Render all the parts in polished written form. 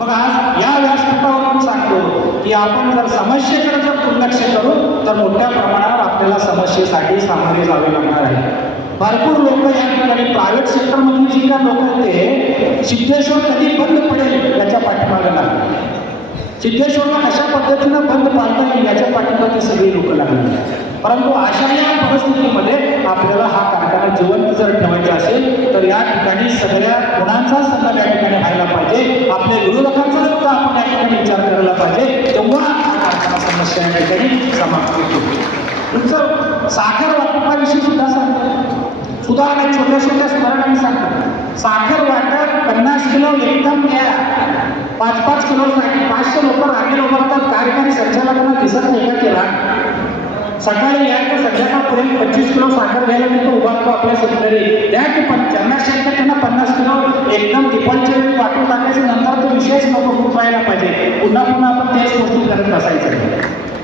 मग आज या व्यासपीठावरून सांगतो की आपण जर समस्येकडे जर दुर्लक्ष करू तर मोठ्या प्रमाणावर आपल्याला समस्येसाठी सामोरे जावे लागणार आहे. भरपूर लोक या ठिकाणी प्रायव्हेट सेक्टरमधली जी काय लोक होते, सिद्धेश्वर कधी बंद पडेल याच्या पाठीमागे लागले. सिद्धेश्वरला कशा पद्धतीनं बंद पाडता येईल याच्या पाठीमागे सगळी लोक लागली. परंतु अशा या परिस्थितीमध्ये आपल्याला हा कारखाना जिवंत जर ठेवायचा असेल तर या ठिकाणी सगळ्या गुणांचा संघ या ठिकाणी व्हायला पाहिजे. आपल्या विरोधकांचा सुद्धा आपण या ठिकाणी विचार करायला पाहिजे. तेव्हा हा कारखाना समस्या या ठिकाणी समाप्त होतो. तुमचं साखर वाटपाविषयी सुद्धा सांगतो. सुधारणा छोट्या छोट्या सुधारणा सांगतो. साखर वाटप 50 किलो एकदम द्या. 5-5 किलो 500 लोक रांगेत उभारतात. कार्यकारी संचालकांना दिसत नाही का केला? सकाळी या तर संध्याकाळपर्यंत 25 किलो साखर घ्यायला तिथं उभारतो आपल्या शेतकरी. द्या की पण ज्यांना शेतकरी त्यांना 50 किलो एकदम दिपाळीच्या वेळी वाटून टाकायचं. नंतर तो विषयच नको खूप व्हायला पाहिजे. पुन्हा पुन्हा आपण तेच गोष्टी करत बसायचं.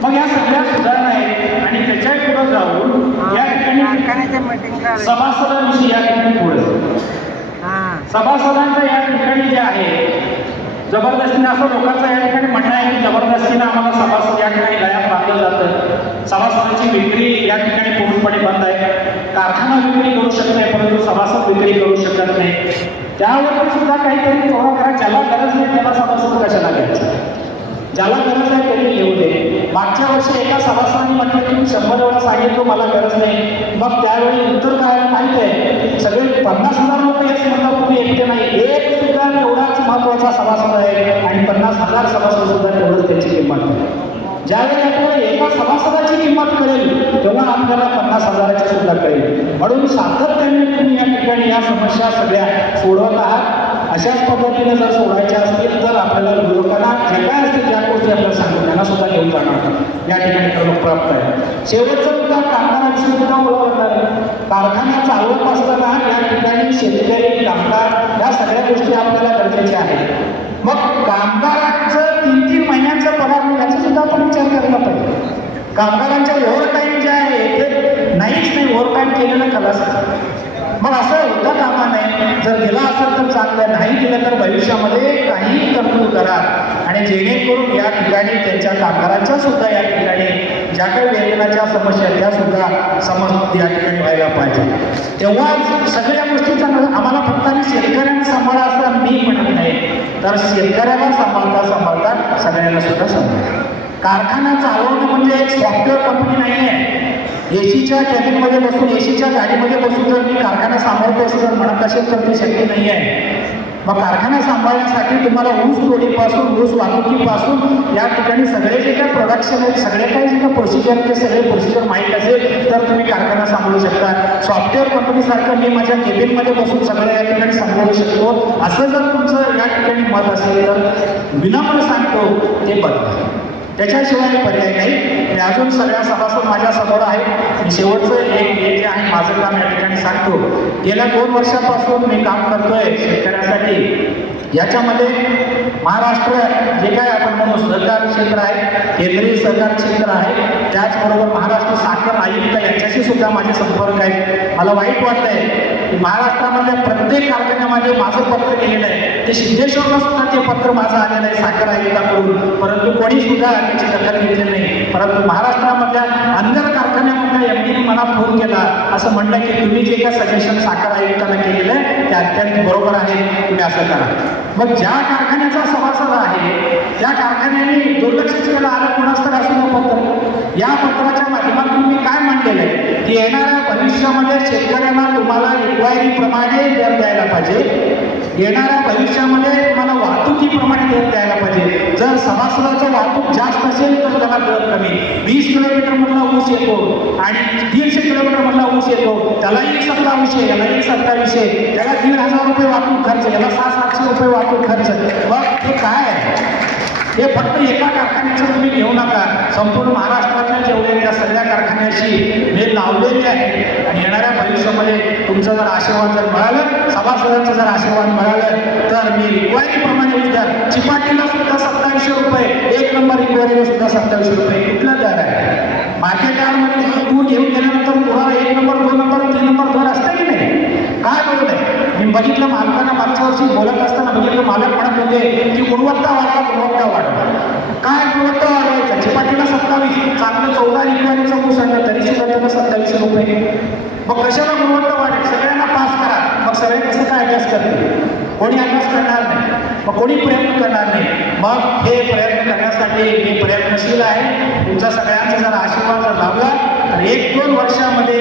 मग या सगळ्या सुधारणा आहेत आणि त्याच्या पुढे जाऊन या ठिकाणी सभासदांविषयी या ठिकाणी पुढे सभासदांचं या ठिकाणी जे आहे जबरदस्तीने असं लोकांचं या ठिकाणी म्हणणं आहे की जबरदस्तीनं आम्हाला सभासद या ठिकाणी गळ्यात बांधलं जातं. सभासदांची विक्री या ठिकाणी पूर्णपणे बंद आहे. कारखाना विक्री करू शकत नाही परंतु सभासद विक्री करू शकत नाही. त्यावर सुद्धा काहीतरी थोडा करा. ज्याला गरज नाही त्याला सभासद कशाला घ्यायचं? ज्याला गरज आहे त्यांनी घेऊ दे. मागच्या वर्षी एका सभासदांनी म्हटलं की मी 100 वेळा सांगितलं मला गरज नाही. मग त्यावेळी उत्तर काय माहिती आहे? सगळे 50,000 लोक हेच म्हणतात तुम्ही एकटे नाही. एक सुद्धा एवढाच महत्वाचा सभासद आहे आणि 50,000 सभासद सुद्धा तेवढंच त्याची किंमत आहे. ज्यावेळी आपल्याला एका सभासदाची किंमत कळेल तेव्हा आपल्याला 50,000ची सुद्धा कळेल. म्हणून सातत्याने तुम्ही या ठिकाणी या समस्या सगळ्या सोडवत आहात. अशाच पद्धतीने जर सोडायच्या असतील तर आपल्याला लोकांना जे काय असतील ज्या गोष्टी आपल्याला सांगतो त्यांना सुद्धा घेऊन जाणार या ठिकाणी क्रम प्राप्त आहे. शेवटचं सुद्धा कारखान्याची सुद्धा ओळखणार आहे. कारखाना चालवत असताना या ठिकाणी शेतकरी कामगार या सगळ्या गोष्टी आपल्याला गरजेच्या आहेत. मग कामगारांचं 3-3 महिन्यांचा पगार नाही याचा सुद्धा आपण विचार करायला पाहिजे. कामगारांच्या ओव्हर टाईम जे आहे ते नाहीच नाही. ओव्हर टाईम केलेलं खलास. मग असं होता कामा नाही. जर दिला असेल तर चांगलं, नाही दिलं तर भविष्यामध्ये काही तरतूद करा आणि जेणेकरून या ठिकाणी त्यांच्या कामगारांच्या सुद्धा या ठिकाणी ज्या काही वेतनाच्या समस्या त्या सुद्धा समज या ठिकाणी व्हायला पाहिजे. तेव्हा सगळ्या गोष्टी चांगल्या. आम्हाला फक्त आणि शेतकऱ्यांना सांभाळा असं मी म्हणत नाही तर शेतकऱ्याला सांभाळता सगळ्यांना सुद्धा सांभाळा. कारखाना चालवणं म्हणजे एक सॉफ्टवेअर कंपनी नाही आहे. एसीच्या कॅबिनमध्ये बसून एसीच्या गाडीमध्ये बसून जर मी कारखाना सांभाळतो असं जर म्हणत असेल तर ते शक्य नाही आहे. मग कारखाना सांभाळण्यासाठी तुम्हाला ऊस तोडीपासून ऊस वाहतुकीपासून या ठिकाणी सगळे जे काही प्रोडक्शन आहेत सगळे काही जे काही प्रोसिजर ते सगळे प्रोसिजर माहीत असेल तर तुम्ही कारखाना सांभाळू शकता. सॉफ्टवेअर कंपनीसारखं मी माझ्या केबिनमध्ये बसून सगळं या ठिकाणी सांभाळू शकतो असं जर तुमचं या ठिकाणी मत असेल तर विनम्र सांगतो ते बदला. त्याच्याशिवाय पर्याय नाही. मी अजून सगळ्या सभासद माझ्या समोर आहेत. मी शेवटचं एक जे आहे माझं काम या ठिकाणी सांगतो. गेल्या 2 वर्षापासून मी काम करतोय शेतकऱ्यांसाठी. याच्यामध्ये महाराष्ट्र जे काय आपण म्हणू सहकार क्षेत्र आहे, केंद्रीय सहकार क्षेत्र आहे, त्याचबरोबर महाराष्ट्र साखर आयुक्त यांच्याशी सुद्धा माझे संपर्क आहेत. मला वाईट वाटतंय की महाराष्ट्रामधल्या प्रत्येक कारखान्यामध्ये माझं पत्र गेलेलं आहे. ते सिद्धेश्वरला सुद्धा ते पत्र माझं आलेलं आहे साखर आयुक्ताकडून, परंतु कोणी सुद्धा त्याची दखल घेतली नाही. परंतु महाराष्ट्रामधल्या अंदर कारखान्यामधल्या एमडीने मला फोन केला असं म्हणलं की तुम्ही जे काय सजेशन साखर आयुक्तांना केलेलं आहे ते अत्यंत बरोबर आहे, तुम्ही असं करा. मग ज्या कारखान्याचा सभासद आहे त्या कारखान्याने दुर्लक्षित केलं आलं कुणास तर असं पत्र. या पत्राच्या माध्यमातून मी काय म्हणलेलं आहे की येणाऱ्या भविष्यामध्ये शेतकऱ्यांना तुम्हाला इन्क्वायरीप्रमाणे दर द्यायला पाहिजे. येणाऱ्या भविष्यामध्ये तुम्हाला वाहतुकीप्रमाणे दर द्यायला पाहिजे. जर सभासदाचा वाहतूक जास्त असेल तर त्याला दर कमी. 20 किलोमीटर मधला ऊस येतो आणि 150 किलोमीटर मधला ऊस येतो त्यालाही 2700, यालाही 2700, त्याला 1,500 रुपये वाहतूक खर्च, याला 600-700 रुपये वाहतूक खर्च. मग हे काय आहे? हे फक्त एका कारखान्याचं तुम्ही घेऊ नका. संपूर्ण महाराष्ट्रातल्या जेवढे त्या सगळ्या कारखान्याशी हे लावलेले आहे आणि येणाऱ्या भविष्यामध्ये तुमचं जर आशीर्वाद जर मिळालं, सभासदांचं जर आशीर्वाद मिळालं तर मी इन्क्वायरीप्रमाणे विचार चिपाटीला सुद्धा 2700 रुपये, 1 नंबर इन्क्वायरीला सुद्धा 2700 रुपये. कुठला दर आहे? मार्केट यार्डमध्ये तूर घेऊन गेल्यानंतर तुम्हाला 1 नंबर, 2 नंबर, 3 नंबर दर असतं की नाही? काय बरोबर आहे? मी बघितलं मालकांना मागच्या वर्षी बोलत असताना बघितलं मालक म्हणत होते की गुणवत्ता होत नाही? मग कशाला गुणवत्ता वाढेल? सगळ्यांना पास करा, मग सगळे कसं काय अभ्यास करतील? कोणी अभ्यास करणार नाही, मग कोणी प्रयत्न करणार नाही. मग हे प्रयत्न करण्यासाठी मी प्रयत्नशील आहे. तुमचा सगळ्यांचा जर आशीर्वाद जर लाभला तर 1-2 वर्षामध्ये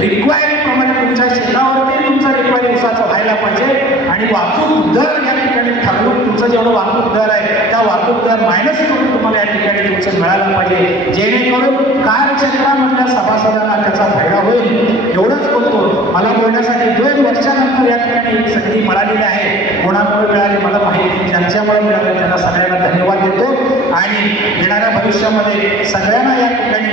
रिक्वायरी प्रमाणे तुमच्या शेतावरती तुमचा रिक्वायरी उसाचा व्हायला पाहिजे आणि वाहतूक दर या ठिकाणी ठरवून तुमचं जेवढं वाहतूक दर आहे त्या वाहतूक दर मायनस करून तुम्हाला या ठिकाणी तुमचं मिळायला पाहिजे, जेणेकरून कार्यक्षेत्रामधल्या सभासदांना त्याचा फायदा होईल. एवढंच बोलतो. मला बोलण्यासाठी 2 वर्षानंतर या ठिकाणी एक संधी मिळालेली आहे. कोणामुळे मिळाली मला माहिती, ज्यांच्यामुळे मिळाले त्यांना सगळ्यांना धन्यवाद देतो आणि येणाऱ्या भविष्यामध्ये सगळ्यांना या ठिकाणी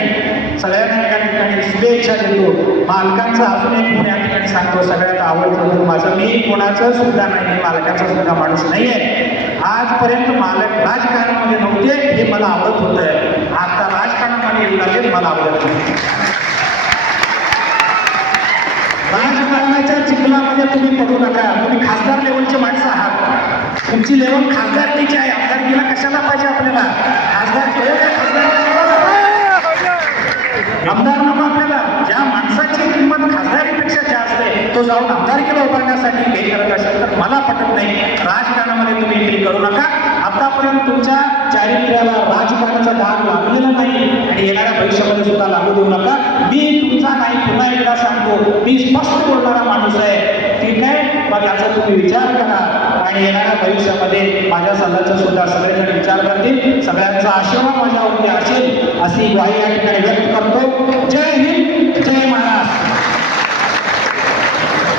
शुभेच्छा देतो. मालकांचा अजून एक गुण या ठिकाणी सांगतो, सगळ्यात आवडतं माझं, मी कोणाचं सुद्धा नाही, मी मालकाचा सुद्धा माणूस नाही आहे. आजपर्यंत मालक राजकारणामध्ये नव्हते, हे मला आवडत होतं. आता राजकारणामध्ये येऊ लागेल, मला आवडत नाही. राजकारणाच्या चिखलामध्ये तुम्ही पडू नका. तुम्ही खासदार लेवलचे माणसं आहात. तुमची लेवल खासदारकीची आहे. आमदारकीला कशाला पाहिजे आपल्याला? आमदार नको आपल्याला. ज्या माणसाची किंमत खासदारीपेक्षा जास्त आहे तो जाऊन आमदारकीला उभारण्यासाठी हे करत असेल तर मला पटत नाही. राजकारणामध्ये तुम्ही एंट्री करू नका. आतापर्यंत तुमच्या चारित्र्याला राजकारणाचा दाग लागलेला नाही आणि येणाऱ्या भविष्यामध्ये सुद्धा लागू देऊ नका. मी तुमचा नाही, पुन्हा एकदा सांगतो, मी स्पष्ट बोलणारा माणूस आहे. ठीक आहे, मग याचा तुम्ही विचार करा आणि येणाऱ्या भविष्यामध्ये माझ्या सल्ल्याचा सुद्धा सगळेजण विचार करतील. सगळ्यांचा आशीर्वाद माझ्यावरती असेल अशी ग्वाही या ठिकाणी व्यक्त करतो. जय हिंद, जय महाराष्ट्र.